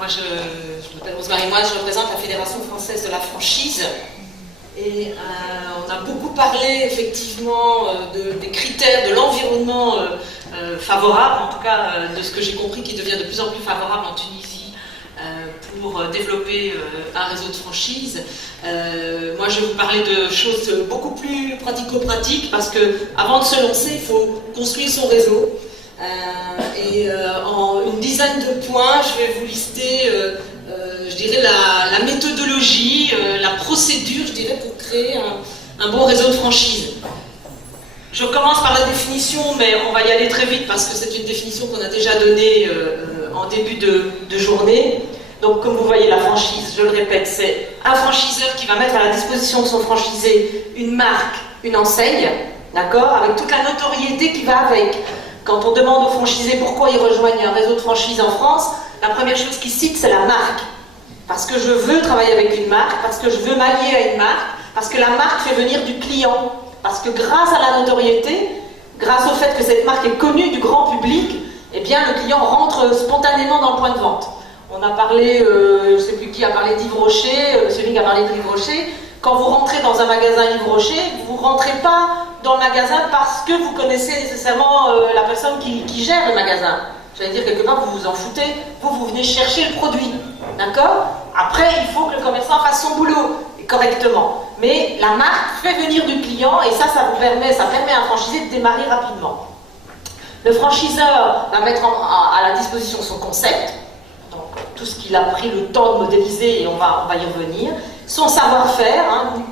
moi je m'appelle Rose-Marie Moine, je représente la Fédération française de la franchise. Et on a beaucoup parlé effectivement des critères de l'environnement favorable, en tout cas de ce que j'ai compris qui devient de plus en plus favorable en Tunisie pour développer un réseau de franchise. Moi je vais vous parler de choses beaucoup plus pratico-pratiques parce que avant de se lancer, il faut construire son réseau. En une dizaine de points, je vais vous lister je dirais la méthodologie, la procédure, je dirais, pour créer un bon réseau de franchise. Je commence par la définition, mais on va y aller très vite parce que c'est une définition qu'on a déjà donnée en début de journée. Donc, comme vous voyez, la franchise, je le répète, c'est un franchiseur qui va mettre à la disposition de son franchisé une marque, une enseigne, d'accord, avec toute la notoriété qui va avec. Quand on demande aux franchisés pourquoi ils rejoignent un réseau de franchise en France, la première chose qu'ils citent, c'est la marque. Parce que je veux travailler avec une marque, parce que je veux m'allier à une marque, parce que la marque fait venir du client, parce que grâce à la notoriété, grâce au fait que cette marque est connue du grand public, eh bien le client rentre spontanément dans le point de vente. On a parlé, je ne sais plus qui a parlé d'Yves Rocher, celui qui a parlé d'Yves Rocher. Quand vous rentrez dans un magasin Yves Rocher, vous ne rentrez pas dans le magasin parce que vous connaissez nécessairement la personne qui gère le magasin. J'allais dire, quelque part, vous vous en foutez, vous venez chercher le produit, d'accord? Après, il faut que le commerçant fasse son boulot correctement. Mais la marque fait venir du client et ça permet à un franchisé de démarrer rapidement. Le franchiseur va mettre à la disposition son concept, donc tout ce qu'il a pris le temps de modéliser et on va y revenir, son savoir-faire, hein,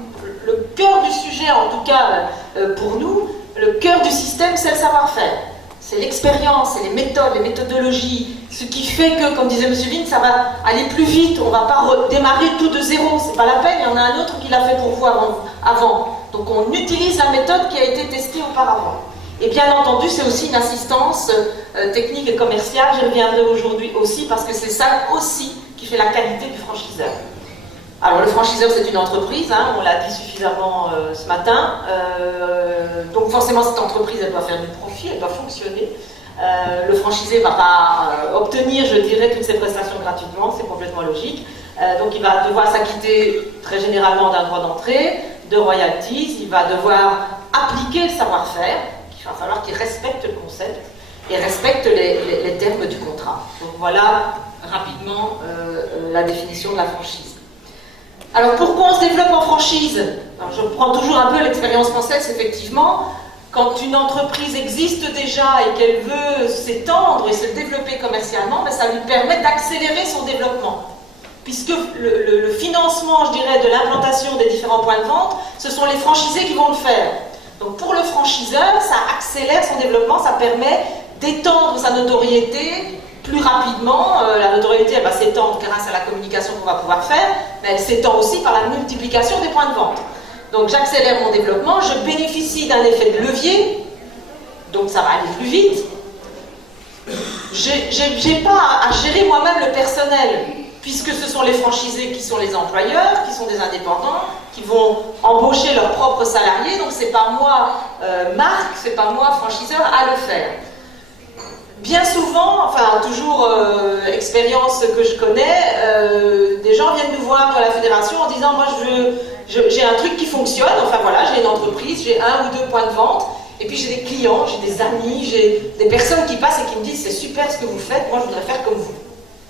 le cœur du sujet en tout cas pour nous, le cœur du système c'est le savoir-faire. C'est l'expérience, c'est les méthodes, les méthodologies, ce qui fait que, comme disait M. Vin, ça va aller plus vite, on ne va pas redémarrer tout de zéro, c'est pas la peine, il y en a un autre qui l'a fait pour vous avant. Donc on utilise la méthode qui a été testée auparavant. Et bien entendu, c'est aussi une assistance technique et commerciale, j'y reviendrai aujourd'hui aussi, parce que c'est ça aussi qui fait la qualité du franchiseur. Alors le franchiseur c'est une entreprise, hein, on l'a dit suffisamment ce matin, donc forcément cette entreprise elle doit faire du profit, elle doit fonctionner. Le franchisé ne va pas obtenir, je dirais, toutes ses prestations gratuitement, c'est complètement logique. Donc il va devoir s'acquitter très généralement d'un droit d'entrée, de royalties, il va devoir appliquer le savoir-faire, il va falloir qu'il respecte le concept et respecte les termes du contrat. Donc voilà rapidement la définition de la franchise. Alors pourquoi on se développe en franchise? Alors, je prends toujours un peu l'expérience française, effectivement. Quand une entreprise existe déjà et qu'elle veut s'étendre et se développer commercialement, ben, ça lui permet d'accélérer son développement. Puisque le financement, je dirais, de l'implantation des différents points de vente, ce sont les franchisés qui vont le faire. Donc pour le franchiseur, ça accélère son développement, ça permet d'étendre sa notoriété plus rapidement. La notoriété elle va s'étendre grâce à la communication qu'on va pouvoir faire, mais elle s'étend aussi par la multiplication des points de vente. Donc j'accélère mon développement, je bénéficie d'un effet de levier, donc ça va aller plus vite. Je n'ai pas à gérer moi-même le personnel, puisque ce sont les franchisés qui sont les employeurs, qui sont des indépendants, qui vont embaucher leurs propres salariés, donc c'est pas moi, marque, c'est pas moi, franchiseur, à le faire. Bien souvent, enfin toujours expérience que je connais, des gens viennent nous voir à la fédération en disant moi j'ai un truc qui fonctionne, enfin voilà, j'ai une entreprise, j'ai 1 ou 2 points de vente, et puis j'ai des clients, j'ai des amis, j'ai des personnes qui passent et qui me disent c'est super ce que vous faites, moi je voudrais faire comme vous.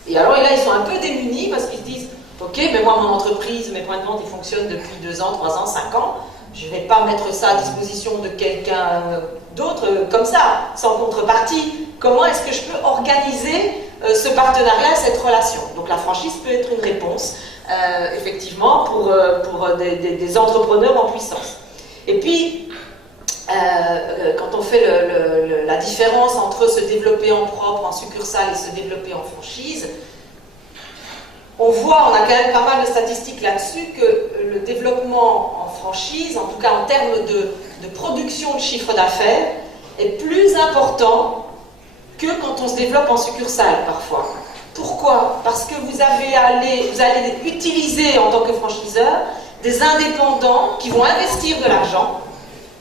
Et alors là ils sont un peu démunis parce qu'ils se disent ok, mais moi mon entreprise, mes points de vente ils fonctionnent depuis 2 ans, 3 ans, 5 ans, je ne vais pas mettre ça à disposition de quelqu'un d'autre comme ça, sans contrepartie. Comment est-ce que je peux organiser ce partenariat, cette relation? Donc la franchise peut être une réponse, effectivement, pour des entrepreneurs en puissance. Et puis, quand on fait la différence entre se développer en propre, en succursale, et se développer en franchise, on voit, on a quand même pas mal de statistiques là-dessus, que le développement en franchise, en tout cas en termes de production de chiffre d'affaires, est plus important que quand on se développe en succursale parfois. Pourquoi? Parce que vous allez utiliser en tant que franchiseur des indépendants qui vont investir de l'argent,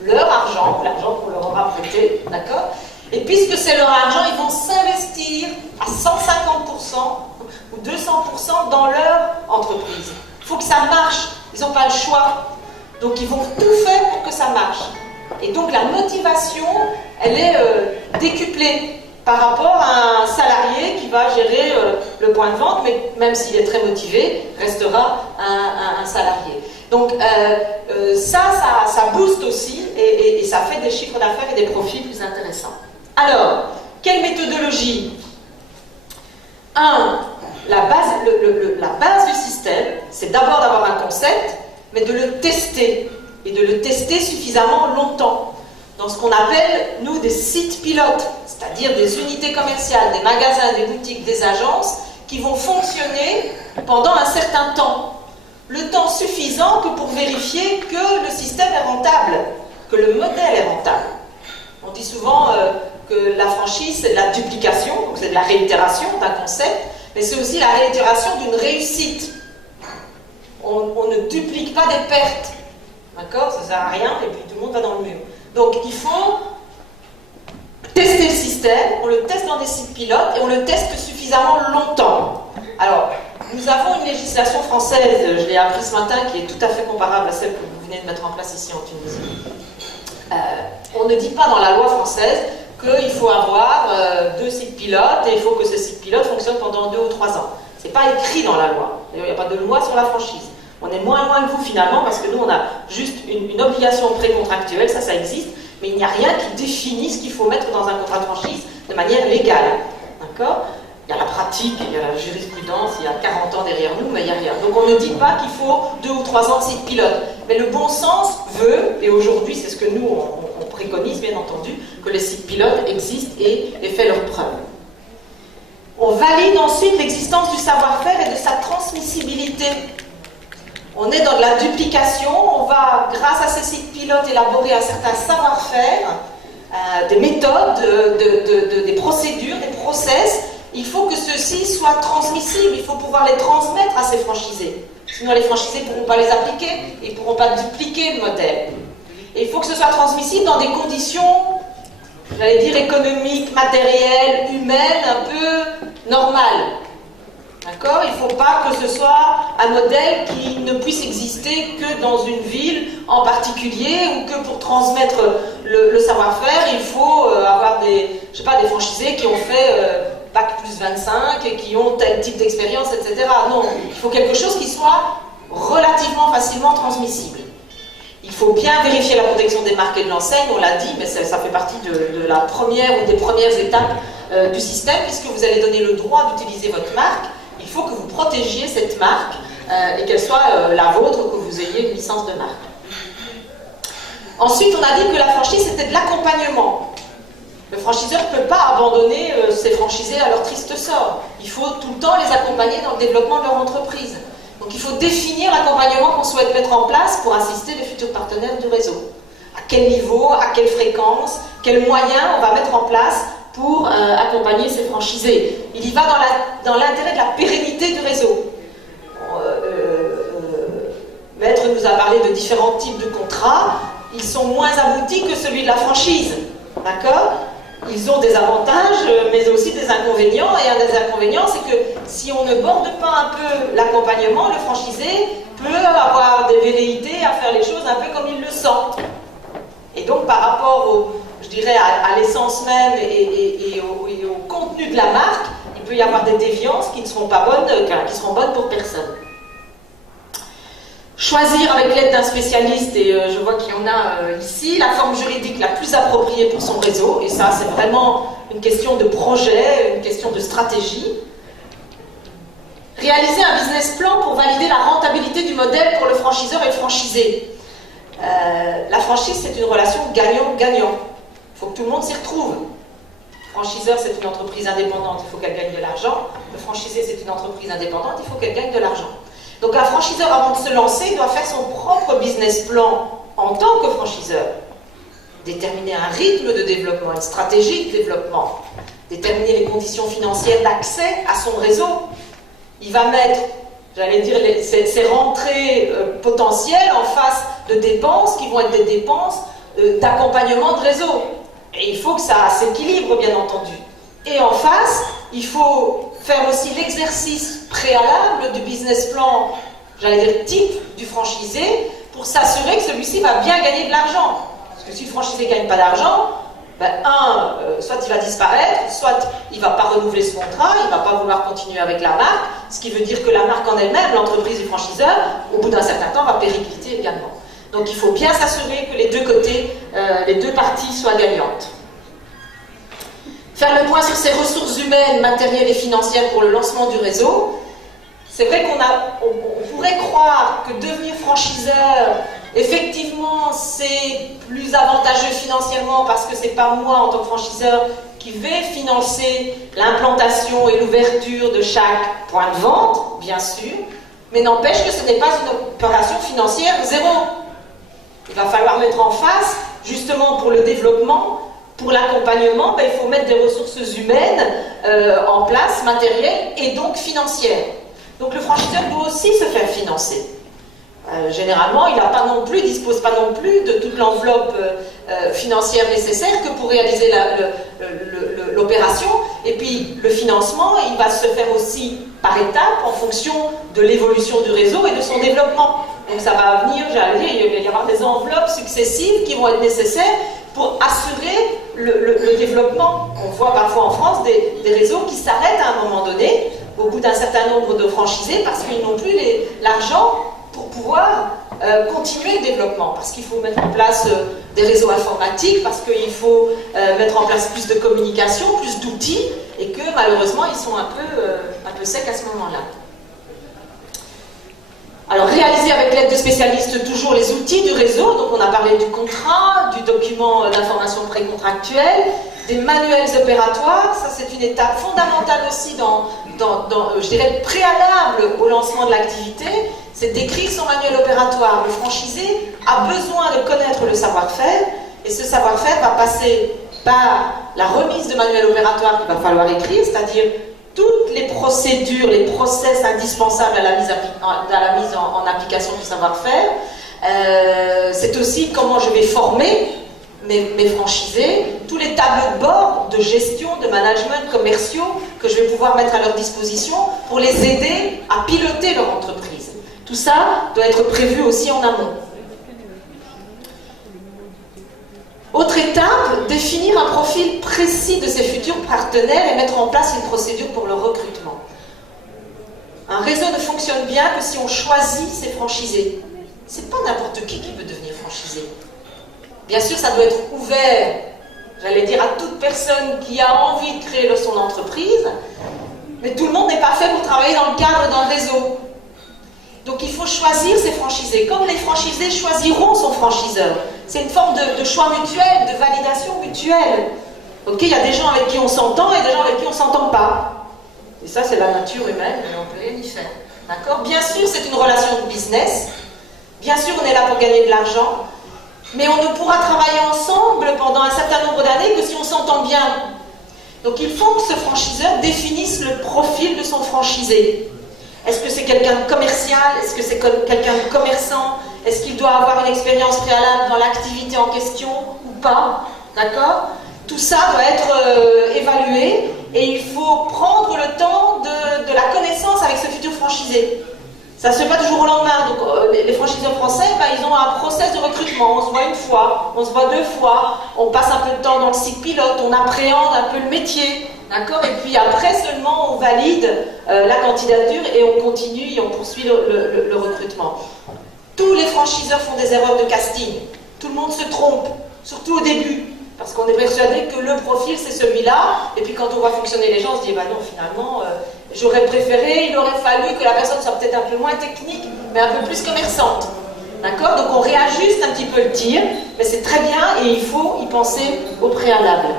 l'argent qu'on leur aura prêté, d'accord? Et puisque c'est leur argent, ils vont s'investir à 150% ou 200% dans leur entreprise. Il faut que ça marche, ils n'ont pas le choix. Donc ils vont tout faire pour que ça marche. Et donc la motivation, elle est décuplée par rapport à un salarié qui va gérer le point de vente, mais même s'il est très motivé, restera un salarié. Donc ça booste aussi et ça fait des chiffres d'affaires et des profits plus intéressants. Alors, quelle méthodologie? La base du système, c'est d'abord d'avoir un concept, mais de le tester, et de le tester suffisamment longtemps, dans ce qu'on appelle, nous, des sites pilotes, c'est-à-dire des unités commerciales, des magasins, des boutiques, des agences, qui vont fonctionner pendant un certain temps. Le temps suffisant que pour vérifier que le système est rentable, que le modèle est rentable. On dit souvent que la franchise, c'est de la duplication, donc c'est de la réitération d'un concept, mais c'est aussi la réitération d'une réussite. On ne duplique pas des pertes, d'accord? Ça ne sert à rien, et puis tout le monde va dans le mur. Donc il faut tester le système, on le teste dans des sites pilotes, et on le teste suffisamment longtemps. Alors, nous avons une législation française, je l'ai appris ce matin, qui est tout à fait comparable à celle que vous venez de mettre en place ici en Tunisie. On ne dit pas dans la loi française qu'il faut avoir 2 sites pilotes et il faut que ce site pilote fonctionne pendant 2 ou 3 ans. Ce n'est pas écrit dans la loi. Il n'y a pas de loi sur la franchise. On est moins loin que vous finalement parce que nous on a juste une obligation précontractuelle, ça existe, mais il n'y a rien qui définit ce qu'il faut mettre dans un contrat de franchise de manière légale. D'accord ? Il y a la pratique, il y a la jurisprudence, il y a 40 ans derrière nous, mais il n'y a rien. Donc on ne dit pas qu'il faut 2 ou 3 ans de site pilote. Mais le bon sens veut, et aujourd'hui c'est ce que nous on préconise bien entendu, que les sites pilotes existent et fait leur preuve. On valide ensuite l'existence du savoir-faire et de sa transmissibilité. On est dans de la duplication, on va, grâce à ces sites pilotes, élaborer un certain savoir-faire, des méthodes, des procédures, des process. Il faut que ceux-ci soient transmissibles, il faut pouvoir les transmettre à ces franchisés. Sinon les franchisés ne pourront pas les appliquer, ils ne pourront pas dupliquer le modèle. Et il faut que ce soit transmissible dans des conditions, j'allais dire, économiques, matérielles, humaines, un peu normales. D'accord ? Il ne faut pas que ce soit un modèle qui ne puisse exister que dans une ville en particulier ou que pour transmettre le savoir-faire, il faut avoir des franchisés qui ont fait Bac plus 25 et qui ont tel type d'expérience, etc. Non, il faut quelque chose qui soit relativement facilement transmissible. Il faut bien vérifier la protection des marques et de l'enseigne, on l'a dit, mais ça fait partie de la première ou des premières étapes du système, puisque vous allez donner le droit d'utiliser votre marque. Il faut que vous protégiez cette marque et qu'elle soit la vôtre, que vous ayez une licence de marque. Ensuite, on a dit que la franchise, c'était de l'accompagnement. Le franchiseur ne peut pas abandonner ses franchisés à leur triste sort. Il faut tout le temps les accompagner dans le développement de leur entreprise. Donc il faut définir l'accompagnement qu'on souhaite mettre en place pour assister les futurs partenaires du réseau. À quel niveau, à quelle fréquence, quels moyens on va mettre en place pour accompagner ces franchisés. Il y va dans l'intérêt de la pérennité du réseau. Maître nous a parlé de différents types de contrats. Ils sont moins aboutis que celui de la franchise. D'accord ? Ils ont des avantages, mais aussi des inconvénients. Et un des inconvénients, c'est que si on ne borde pas un peu l'accompagnement, le franchisé peut avoir des velléités à faire les choses un peu comme il le sent. Et donc, par rapport à l'essence même et au contenu de la marque, il peut y avoir des déviances qui ne seront pas bonnes, qui seront bonnes pour personne. Choisir avec l'aide d'un spécialiste, et je vois qu'il y en a ici, la forme juridique la plus appropriée pour son réseau, et ça c'est vraiment une question de projet, une question de stratégie. Réaliser un business plan pour valider la rentabilité du modèle pour le franchiseur et le franchisé. La franchise c'est une relation gagnant-gagnant. Il faut que tout le monde s'y retrouve. Le franchiseur c'est une entreprise indépendante, il faut qu'elle gagne de l'argent. Le franchisé c'est une entreprise indépendante, il faut qu'elle gagne de l'argent. Donc un franchiseur, avant de se lancer, doit faire son propre business plan en tant que franchiseur. Déterminer un rythme de développement, une stratégie de développement. Déterminer les conditions financières d'accès à son réseau. Il va mettre, j'allais dire, ses rentrées potentielles en face de dépenses qui vont être des dépenses d'accompagnement de réseau. Et il faut que ça s'équilibre, bien entendu. Et en face, il faut faire aussi l'exercice préalable du business plan, j'allais dire type du franchisé, pour s'assurer que celui-ci va bien gagner de l'argent. Parce que si le franchisé ne gagne pas d'argent, ben, soit il va disparaître, soit il ne va pas renouveler ce contrat, il ne va pas vouloir continuer avec la marque, ce qui veut dire que la marque en elle-même, l'entreprise du franchiseur, au bout d'un certain temps, va péricliter également. Donc il faut bien s'assurer que les deux côtés, les deux parties soient gagnantes. Faire le point sur ses ressources humaines, matérielles et financières pour le lancement du réseau. C'est vrai qu'on pourrait croire que devenir franchiseur, effectivement, c'est plus avantageux financièrement parce que c'est pas moi, en tant que franchiseur, qui vais financer l'implantation et l'ouverture de chaque point de vente, bien sûr, mais n'empêche que ce n'est pas une opération financière zéro. Il va falloir mettre en face, justement pour le développement, pour l'accompagnement, ben, il faut mettre des ressources humaines en place, matérielles et donc financières. Donc le franchiseur doit aussi se faire financer. Généralement, il dispose pas non plus de toute l'enveloppe financière nécessaire que pour réaliser l'opération. Et puis le financement, il va se faire aussi par étapes en fonction de l'évolution du réseau et de son développement. Donc ça va venir, j'allais dire, il va y avoir des enveloppes successives qui vont être nécessaires pour assurer le développement. On voit parfois en France des réseaux qui s'arrêtent à un moment donné, au bout d'un certain nombre de franchisés, parce qu'ils n'ont plus l'argent pour pouvoir continuer le développement, parce qu'il faut mettre en place des réseaux informatiques, parce qu'il faut mettre en place plus de communication, plus d'outils, et que malheureusement ils sont un peu secs à ce moment-là. Alors réaliser avec l'aide de spécialistes toujours les outils du réseau, donc on a parlé du contrat, du document d'information précontractuelle, des manuels opératoires, ça c'est une étape fondamentale aussi je dirais préalable au lancement de l'activité, c'est d'écrire son manuel opératoire. Le franchisé a besoin de connaître le savoir-faire, et ce savoir-faire va passer par la remise de manuel opératoire qu'il va falloir écrire, c'est-à-dire toutes les procédures, les process indispensables à la mise en application du savoir-faire. C'est aussi comment je vais former mes franchisés, tous les tableaux de bord de gestion, de management commerciaux que je vais pouvoir mettre à leur disposition pour les aider à piloter leur entreprise. Tout ça doit être prévu aussi en amont. Autre étape, définir un profil précis de ses futurs partenaires et mettre en place une procédure pour leur recrutement. Un réseau ne fonctionne bien que si on choisit ses franchisés. C'est pas n'importe qui peut devenir franchisé. Bien sûr, ça doit être ouvert, j'allais dire, à toute personne qui a envie de créer son entreprise, mais tout le monde n'est pas fait pour travailler dans le cadre d'un réseau. Donc il faut choisir ses franchisés, comme les franchisés choisiront son franchiseur. C'est une forme de choix mutuel, de validation mutuelle. Ok, il y a des gens avec qui on s'entend et des gens avec qui on ne s'entend pas. Et ça, c'est la nature humaine, mais on ne peut rien y faire. D'accord ? Bien sûr, c'est une relation de business. Bien sûr, on est là pour gagner de l'argent. Mais on ne pourra travailler ensemble pendant un certain nombre d'années que si on s'entend bien. Donc il faut que ce franchiseur définisse le profil de son franchisé. Est-ce que c'est quelqu'un de commercial? Est-ce que c'est quelqu'un de commerçant? Est-ce qu'il doit avoir une expérience préalable dans l'activité en question ou pas? D'accord? Tout ça doit être évalué et il faut prendre le temps de la connaissance avec ce futur franchisé. Ça ne se fait pas du jour au lendemain. Donc, les franchiseurs français, ils ont un process de recrutement. On se voit une fois, on se voit deux fois, on passe un peu de temps dans le site pilote, on appréhende un peu le métier. D'accord? Et puis après seulement, on valide la candidature et on continue et on poursuit le recrutement. Tous les franchiseurs font des erreurs de casting. Tout le monde se trompe, surtout au début. Parce qu'on est persuadé que le profil, c'est celui-là. Et puis quand on voit fonctionner les gens, on se dit, non, finalement, j'aurais préféré, il aurait fallu que la personne soit peut-être un peu moins technique, mais un peu plus commerçante. D'accord? Donc on réajuste un petit peu le tir, mais c'est très bien et il faut y penser au préalable.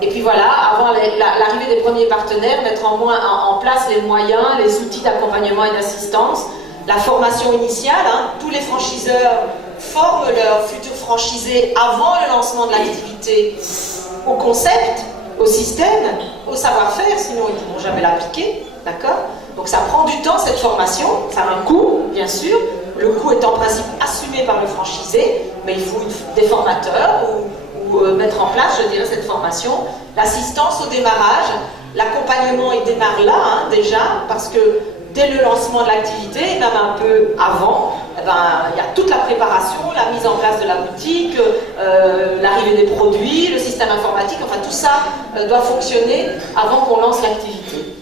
Et puis voilà, avant l'arrivée des premiers partenaires, mettre en place les moyens, les outils d'accompagnement et d'assistance, la formation initiale, tous les franchiseurs forment leurs futurs franchisés avant le lancement de l'activité au concept, au système, au savoir-faire, sinon ils ne pourront jamais l'appliquer, d'accord? Donc ça prend du temps cette formation, ça a un coût, bien sûr, le coût est en principe assumé par le franchisé, mais il faut des formateurs ou mettre en place, je dirais, cette formation, l'assistance au démarrage, L'accompagnement, il démarre là, hein, déjà, parce que dès le lancement de l'activité, même un peu avant, eh ben, il y a toute la préparation, la mise en place de la boutique, l'arrivée des produits, le système informatique, enfin tout ça doit fonctionner avant qu'on lance l'activité.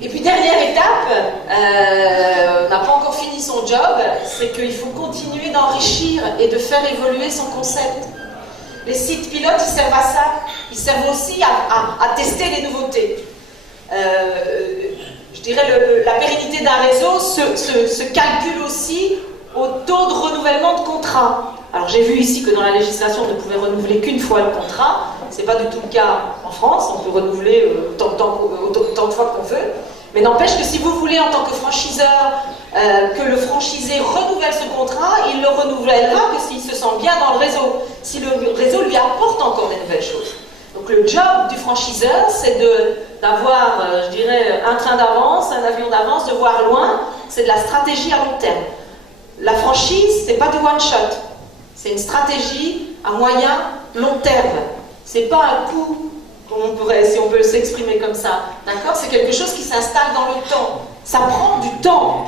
Et puis dernière étape, on n'a pas encore fini son job, c'est qu'il faut continuer d'enrichir et de faire évoluer son concept. Les sites pilotes, ils servent à ça. Ils servent aussi à tester les nouveautés. Je dirais la pérennité d'un réseau se calcule aussi au taux de renouvellement de contrat. Alors j'ai vu ici que dans la législation, on ne pouvait renouveler qu'une fois le contrat. Ce n'est pas du tout le cas en France. On peut renouveler autant de fois qu'on veut. Mais n'empêche que si vous voulez, en tant que franchiseur, que le franchisé renouvelle ce contrat, il le renouvellera que s'il se sent bien dans le réseau, si le réseau lui apporte encore des nouvelles choses. Donc le job du franchiseur, c'est d'avoir, je dirais, un train d'avance, un avion d'avance, de voir loin, c'est de la stratégie à long terme. La franchise, c'est pas du one shot, c'est une stratégie à moyen, long terme. C'est pas un coup, si on peut s'exprimer comme ça, d'accord? C'est quelque chose qui s'installe dans le temps. Ça prend du temps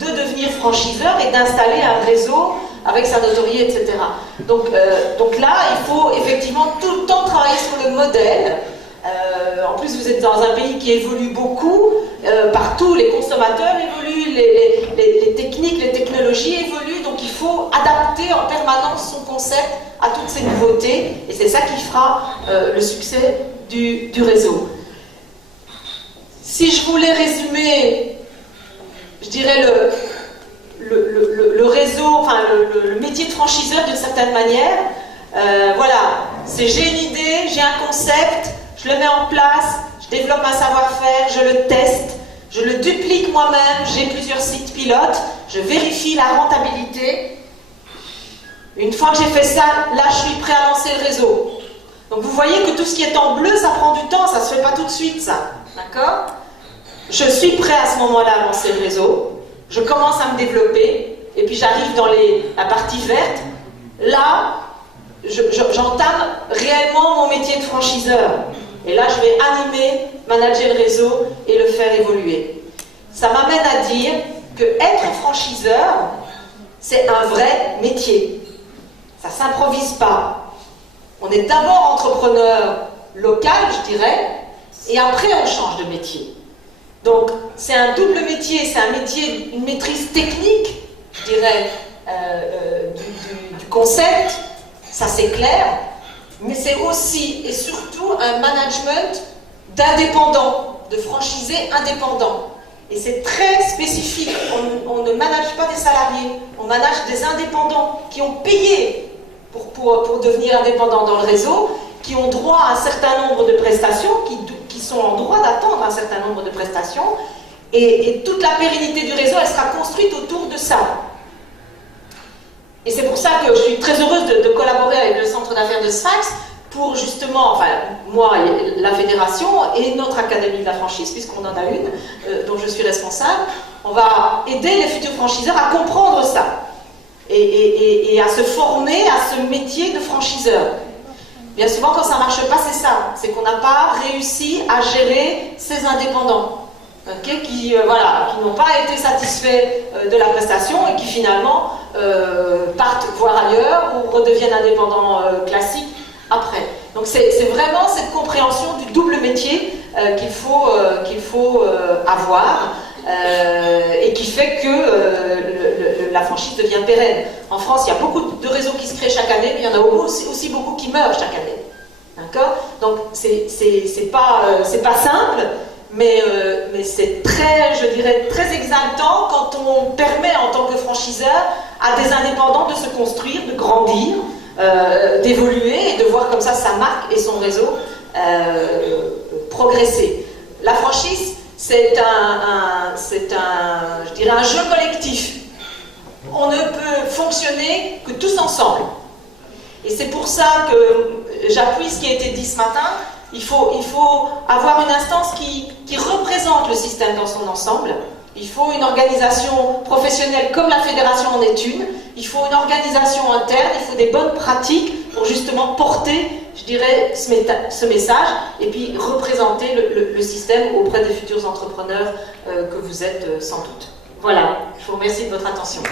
de devenir franchiseur et d'installer un réseau avec sa notoriété, etc. Donc là, il faut effectivement tout le temps travailler sur le modèle. En plus, vous êtes dans un pays qui évolue beaucoup. Partout, les consommateurs évoluent, les techniques, les technologies évoluent. Donc il faut adapter en permanence son concept à toutes ces nouveautés. Et c'est ça qui fera le succès du réseau. Si je voulais résumer, je dirais le réseau, enfin le métier de franchiseur d'une certaine manière, voilà, c'est j'ai une idée, j'ai un concept, je le mets en place, je développe un savoir-faire, je le teste, je le duplique moi-même, j'ai plusieurs sites pilotes, je vérifie la rentabilité. Une fois que j'ai fait ça, là je suis prêt à lancer le réseau. Donc vous voyez que tout ce qui est en bleu, ça prend du temps, ça ne se fait pas tout de suite, ça. D'accord? Je suis prêt à ce moment-là à lancer le réseau, je commence à me développer, et puis j'arrive dans la partie verte. Là, j'entame réellement mon métier de franchiseur. Et là, je vais animer, manager le réseau et le faire évoluer. Ça m'amène à dire que être franchiseur, c'est un vrai métier. Ça ne s'improvise pas. On est d'abord entrepreneur local, je dirais, et après on change de métier. Donc c'est un double métier, c'est un métier, une maîtrise technique, je dirais, du concept, ça c'est clair, mais c'est aussi et surtout un management d'indépendants, de franchisés indépendants. Et c'est très spécifique, on ne manage pas des salariés, on manage des indépendants qui ont payé pour devenir indépendants dans le réseau, qui ont droit à un certain nombre de prestations, qui sont en droit d'attendre un certain nombre de prestations, et toute la pérennité du réseau, elle sera construite autour de ça. Et c'est pour ça que je suis très heureuse de collaborer avec le centre d'affaires de Sfax pour justement, enfin, moi et la fédération et notre académie de la franchise, puisqu'on en a une, dont je suis responsable, on va aider les futurs franchiseurs à comprendre ça et à se former à ce métier de franchiseur. Bien souvent, quand ça ne marche pas, c'est ça, c'est qu'on n'a pas réussi à gérer ces indépendants. Okay, qui n'ont pas été satisfaits de la prestation et qui finalement partent voir ailleurs ou redeviennent indépendants classiques après. Donc c'est vraiment cette compréhension du double métier qu'il faut avoir et qui fait que la franchise devient pérenne. En France, il y a beaucoup de réseaux qui se créent chaque année, mais il y en a aussi beaucoup qui meurent chaque année. D'accord? Donc c'est pas simple. Mais c'est très, je dirais, très exaltant quand on permet en tant que franchiseur à des indépendants de se construire, de grandir, d'évoluer et de voir comme ça sa marque et son réseau progresser. La franchise, c'est je dirais, un jeu collectif. On ne peut fonctionner que tous ensemble. Et c'est pour ça que j'appuie ce qui a été dit ce matin. Il faut avoir une instance qui représente le système dans son ensemble. Il faut une organisation professionnelle comme la fédération en est une. Il faut une organisation interne, il faut des bonnes pratiques pour justement porter je dirais, ce message et puis représenter le système auprès des futurs entrepreneurs que vous êtes sans doute. Voilà, je vous remercie de votre attention.